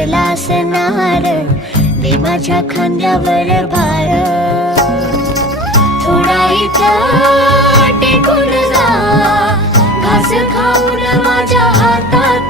तुटला असणार, दे माझ्या खांद्यावर भार. थोडा इथं टेकून जा, घास खाऊन माझ्या हातात